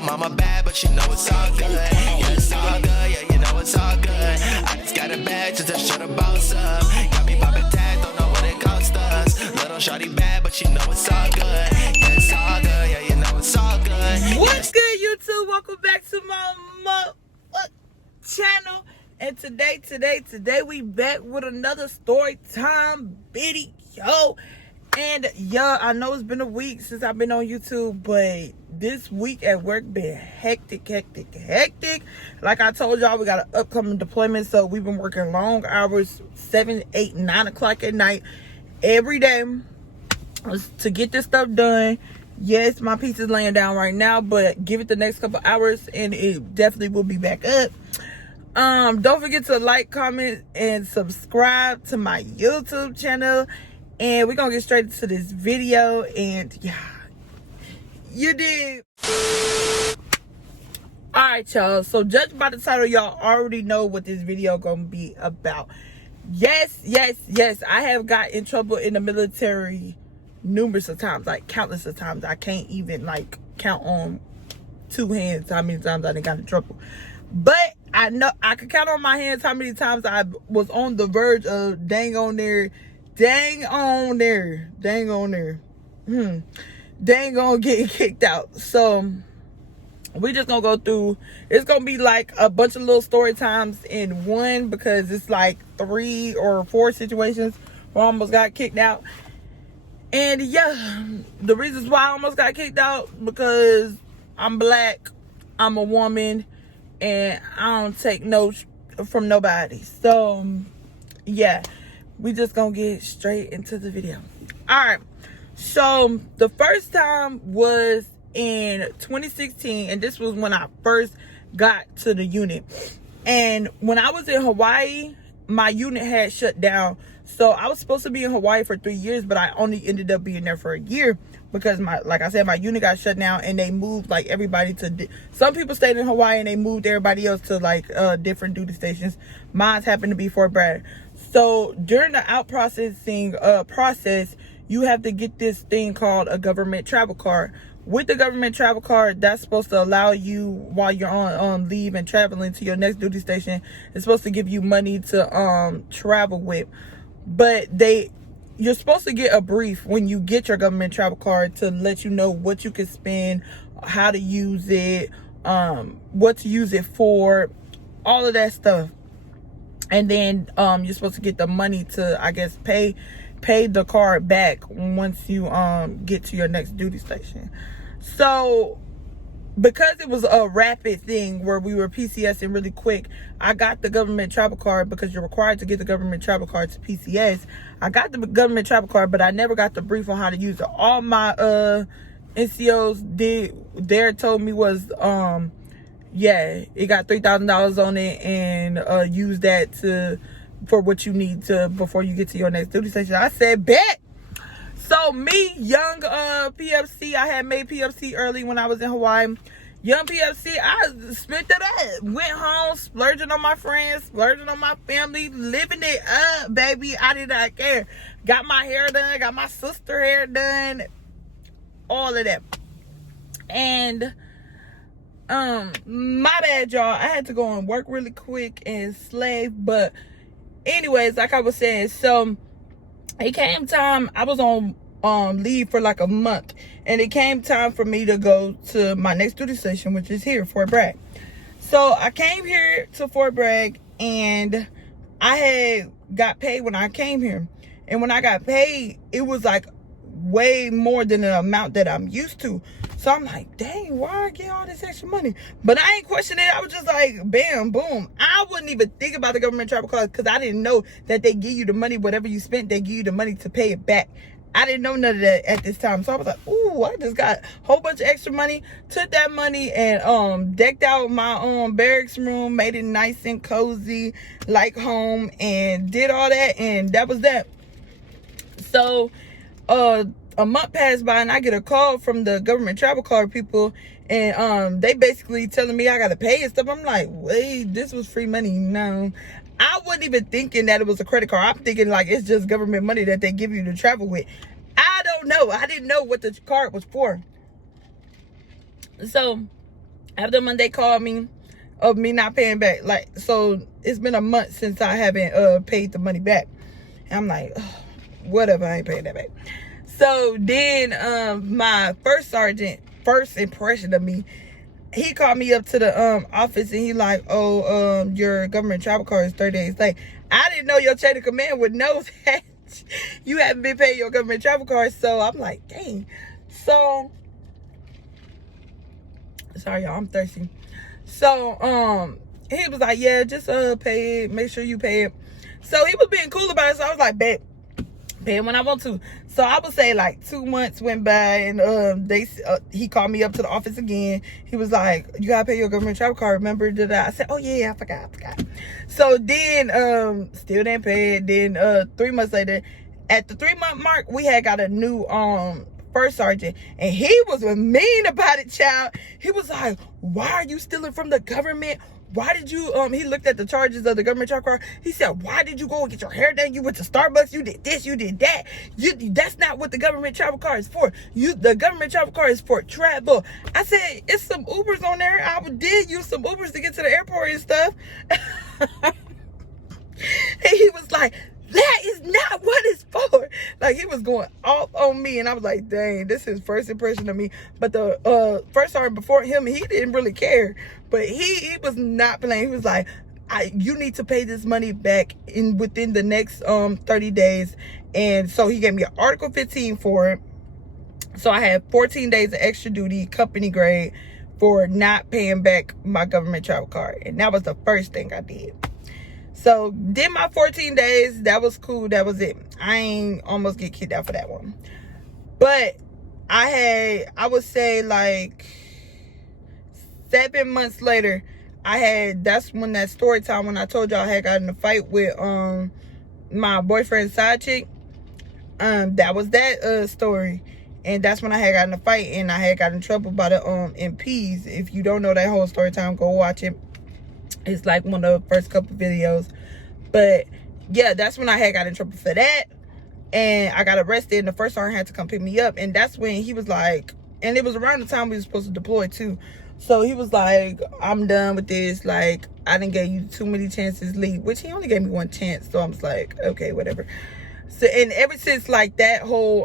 little mama bad, but you know it's all good. Yeah, it's all good, yeah, you know it's all good. I just got a bag just to show the boss up. Got me poppin' tag, don't know what it cost us. Little shawty bad, but you know it's all good. Yeah, it's all good, yeah, you know it's all good. What's good, YouTube? Welcome back to my channel. And today we back with another story time video. And yeah, I know it's been a week since I've been on YouTube, but this week at work been hectic. Like I told y'all, we got an upcoming deployment, so we've been working long hours, 7, 8, 9 o'clock at night every day to get this stuff done. Yes, my piece is laying down right now, but give it the next couple hours and it definitely will be back up. Don't forget to like, comment, and subscribe to my YouTube channel. And we're gonna get straight into this video. And yeah, you did. Alright, y'all. So judging by the title, y'all already know what this video gonna be about. Yes. I have got in trouble in the military numerous of times, like countless of times. I can't even like count on two hands how many times I done got in trouble. But I know I can count on my hands how many times I was on the verge of dang on there getting kicked out. So we just gonna go through. It's gonna be like a bunch of little story times in one, because it's like 3 or 4 situations where I almost got kicked out. And yeah, the reasons why I almost got kicked out, because I'm black, I'm a woman, and I don't take no from nobody. So yeah, we just gonna get straight into the video. All right, so the first time was in 2016, and this was when I first got to the unit. And when I was in Hawaii, my unit had shut down. So I was supposed to be in Hawaii for 3 years, but I only ended up being there for a year because like I said, my unit got shut down and they moved like everybody to, some people stayed in Hawaii and they moved everybody else to like different duty stations. Mine happened to be Fort Bragg. So during the out processing process, you have to get this thing called a government travel card. With the government travel card, that's supposed to allow you, while you're on leave and traveling to your next duty station, it's supposed to give you money to travel with. But you're supposed to get a brief when you get your government travel card to let you know what you can spend, how to use it, what to use it for, all of that stuff. And then you're supposed to get the money to, I guess, pay the card back once you get to your next duty station. So because it was a rapid thing where we were PCSing really quick, I got the government travel card, because you're required to get the government travel card to PCS. I got the government travel card, but I never got the brief on how to use it. All my NCOs told me was yeah, it got $3,000 on it, and use that for what you need to before you get to your next duty station. I said, bet. So me, young PFC, I had made PFC early when I was in Hawaii. Young PFC, I spent that. Went home, splurging on my friends, splurging on my family, living it up, baby. I did not care. Got my hair done, got my sister hair done, all of that. And my bad, y'all. I had to go and work really quick and slave. But anyways, like I was saying, so it came time, I was on leave for like a month, and it came time for me to go to my next duty station, which is here, Fort Bragg. So I came here to Fort Bragg, and I had got paid when I came here. And when I got paid, it was like way more than the amount that I'm used to. So I'm like, dang, why I get all this extra money? But I ain't questioning it. I was just like, bam, boom. I wouldn't even think about the government travel card, because I didn't know that they give you the money, whatever you spent, they give you the money to pay it back. I didn't know none of that at this time. So I was like, ooh, I just got a whole bunch of extra money. Took that money and decked out my barracks room, made it nice and cozy, like home, and did all that, and that was that. So a month passed by, and I get a call from the government travel card people, and they basically telling me I gotta pay and stuff. I'm like, wait, this was free money? No, I wasn't even thinking that it was a credit card. I'm thinking like it's just government money that they give you to travel with. I don't know. I didn't know what the card was for. So After Monday called me of me not paying back. Like, so it's been a month since I haven't paid the money back. And I'm like, ugh, whatever, I ain't paying that back. So then my first sergeant, first impression of me, he called me up to the office and he like, oh, your government travel card is 30 days late. I didn't know your chain of command would know that you haven't been paying your government travel card. So I'm like, dang. So sorry y'all, I'm thirsty. So he was like, yeah, just pay it, make sure you pay it. So he was being cool about it. So I was like, bet, pay it when I want to. So I would say like 2 months went by and he called me up to the office again. He was like, you gotta pay your government travel card, remember? I said, oh yeah, I forgot. So then still didn't pay it. Then 3 months later, at the 3-month mark, we had got a new first sergeant, and he was mean about it, child. He was like, why are you stealing from the government? Why did you he looked at the charges of the government travel card. He said, why did you go and get your hair done? You went to Starbucks, you did this, you did that. That's not what the government travel card is for. The government travel card is for travel. I said, it's some Ubers on there. I did use some Ubers to get to the airport and stuff. And he was like, that is not what it's for. Like, he was going off on me, and I was like, dang, this is first impression of me. But the first sergeant before him, he didn't really care, but he was not playing. He was like, you need to pay this money back within the next 30 days. And so he gave me an Article 15 for it. So I had 14 days of extra duty, company grade, for not paying back my government travel card. And that was the first thing I did. So did my 14 days. That was cool. That was it. I ain't almost get kicked out for that one. But I would say like 7 months later, that's when that story time when I told y'all I had gotten in a fight with my boyfriend's side chick. That was that story. And that's when I had gotten in a fight and I had got in trouble by the MPs. If you don't know that whole story time, go watch it. It's like one of the first couple videos. But yeah, that's when I had got in trouble for that. And I got arrested, and the first sergeant had to come pick me up. And that's when he was like, and it was around the time we were supposed to deploy too. So he was like, I'm done with this. Like, I didn't give you too many chances to leave, which he only gave me one chance. So I was like, okay, whatever. So, and ever since like that whole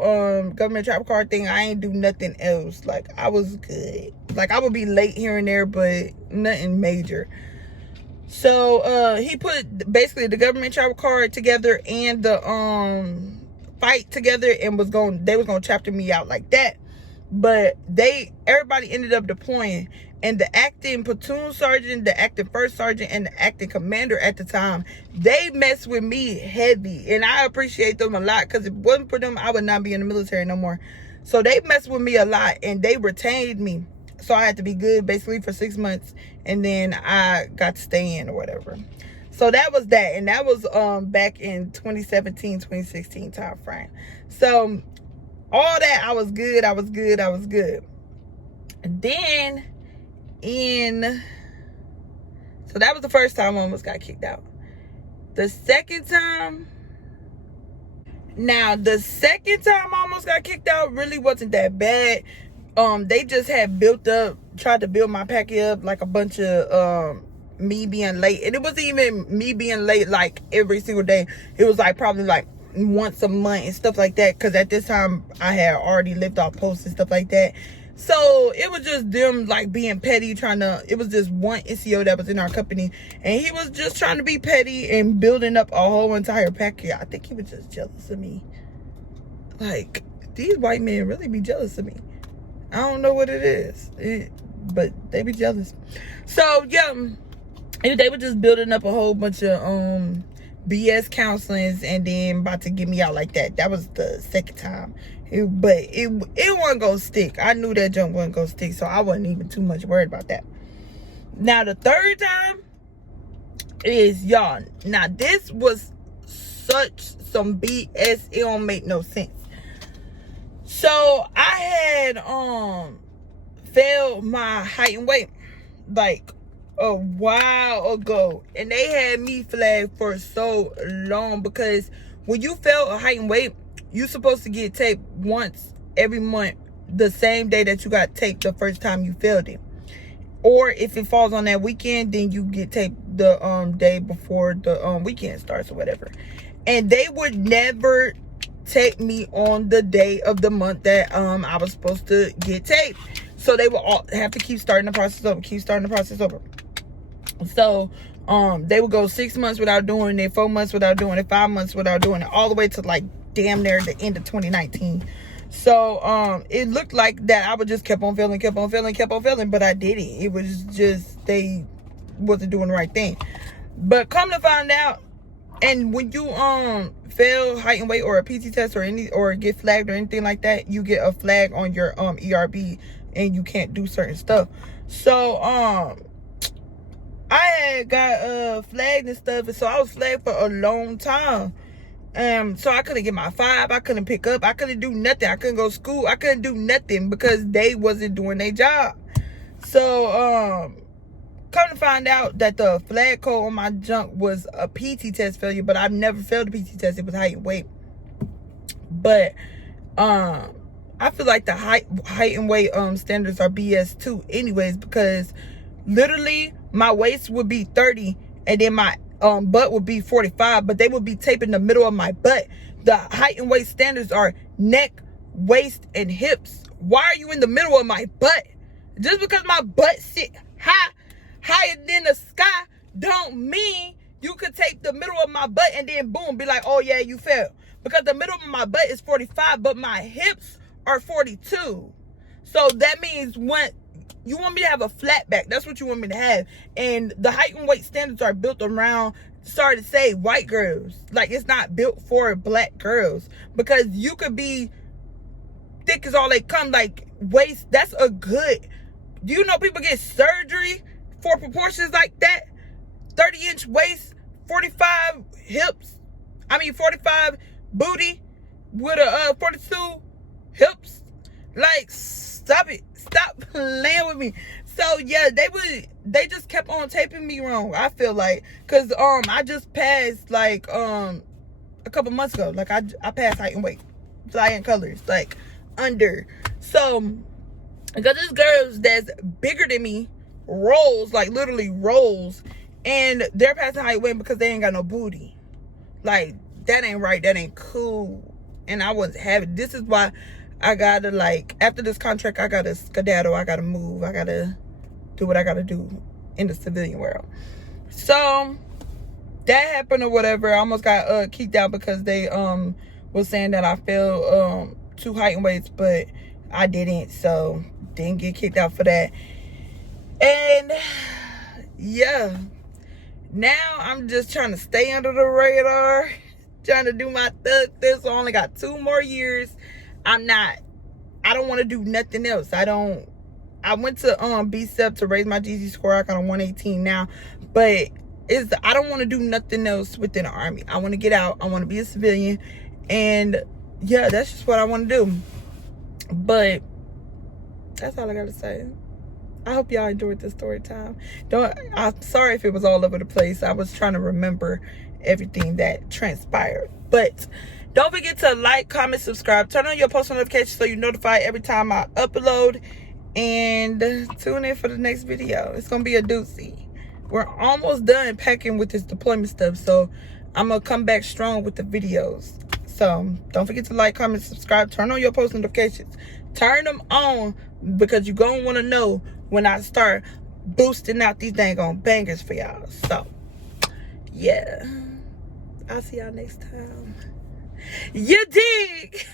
government travel card thing, I ain't do nothing else. Like, I was good. Like, I would be late here and there, but nothing major. So he put basically the government travel card together and the fight together, and they was gonna chapter me out like that. But everybody ended up deploying, and the acting platoon sergeant, the acting first sergeant, and the acting commander at the time, they messed with me heavy, and I appreciate them a lot, because if it wasn't for them, I would not be in the military no more. So they messed with me a lot, and they retained me. So I had to be good basically for 6 months, and then I got to stay in or whatever. So that was that, and that was back in 2017, 2016 time frame. So all that, I was good. Then so that was the first time I almost got kicked out. The second time I almost got kicked out really wasn't that bad. They just had tried to build my packet up like a bunch of me being late. And it wasn't even me being late like every single day. It was like probably like once a month and stuff like that, because at this time I had already lived off posts and stuff like that. So it was just them like being petty, it was just one NCO that was in our company, and he was just trying to be petty and building up a whole entire packet. I think he was just jealous of me. Like, these white men really be jealous of me. I don't know what it is, but they be jealous. So yeah, they were just building up a whole bunch of BS counselings, and then about to get me out like that. That was the second time. But it wasn't gonna stick. I knew that jump wasn't gonna stick, so I wasn't even too much worried about that. Now the third time is, y'all, now this was such some BS, it don't make no sense. So I had failed my height and weight like a while ago, and they had me flagged for so long, because when you fail a height and weight, you're supposed to get taped once every month, the same day that you got taped the first time you failed it. or if it falls on that weekend, then you get taped the day before the weekend starts or whatever. And they would never tape me on the day of the month that I was supposed to get taped. So they would all have to keep starting the process over. So they would go 6 months without doing it, 4 months without doing it, 5 months without doing it, all the way to like damn near the end of 2019. So it looked like that I would just kept on failing, but I didn't. It was just they wasn't doing the right thing. But come to find out, and when you fail height and weight or a PT test or get flagged or anything like that, you get a flag on your ERB and you can't do certain stuff. So I had got flagged and stuff, and so I was flagged for a long time. So I couldn't get my 5, I couldn't pick up, I couldn't do nothing, I couldn't go to school, I couldn't do nothing because they wasn't doing their job. So come to find out that the flag code on my junk was a PT test failure, but I've never failed a PT test. It was height and weight. But I feel like the height and weight standards are BS too anyways, because literally my waist would be 30 and then my butt would be 45, but they would be taping the middle of my butt. The height and weight standards are neck, waist, and hips. Why are you in the middle of my butt? Just because my butt sit higher than the sky don't mean you could tape the middle of my butt and then boom, be like, oh yeah, you failed. Because the middle of my butt is 45, but my hips are 42. So that means when you want me to have a flat back, that's what you want me to have. And the height and weight standards are built around, sorry to say, white girls. Like, it's not built for black girls. Because you could be thick as all they come, like waist, that's a good. Do you know people get surgery for proportions like that? 30-inch waist, 45 hips. 45 booty with a 42 hips. Like, stop it. Stop playing with me. So yeah, they just kept on taping me wrong, I feel like. Cause I just passed like a couple months ago. Like I passed height and weight. Flying colors. Like under. So because this girls that's bigger than me rolls, like literally rolls, and they're passing height and weight because they ain't got no booty. Like, that ain't right. That ain't cool. And I wasn't having. This is why I gotta, like, after this contract, I gotta skedaddle. I gotta move. I gotta do what I gotta do in the civilian world. So that happened or whatever. I almost got kicked out because they was saying that I failed 2 height and weights, but I didn't. So didn't get kicked out for that. And yeah, now I'm just trying to stay under the radar, trying to do my thug thing. So I only got 2 more years. I don't want to do nothing else. I went to BCEP to raise my GC score. I got a 118 now, but I don't want to do nothing else within the Army. I want to get out. I want to be a civilian, and yeah, that's just what I want to do. But that's all I gotta say. I hope y'all enjoyed this story time. I'm sorry if it was all over the place. I was trying to remember everything that transpired. But don't forget to like, comment, subscribe, turn on your post notifications so you're notified every time I upload. And tune in for the next video. It's gonna be a doozy. We're almost done packing with this deployment stuff, so I'm gonna come back strong with the videos. So don't forget to like, comment, subscribe, turn on your post notifications. Turn them on, because you're gonna want to know when I start boosting out these dang on bangers for y'all. So yeah, I'll see y'all next time. You dig?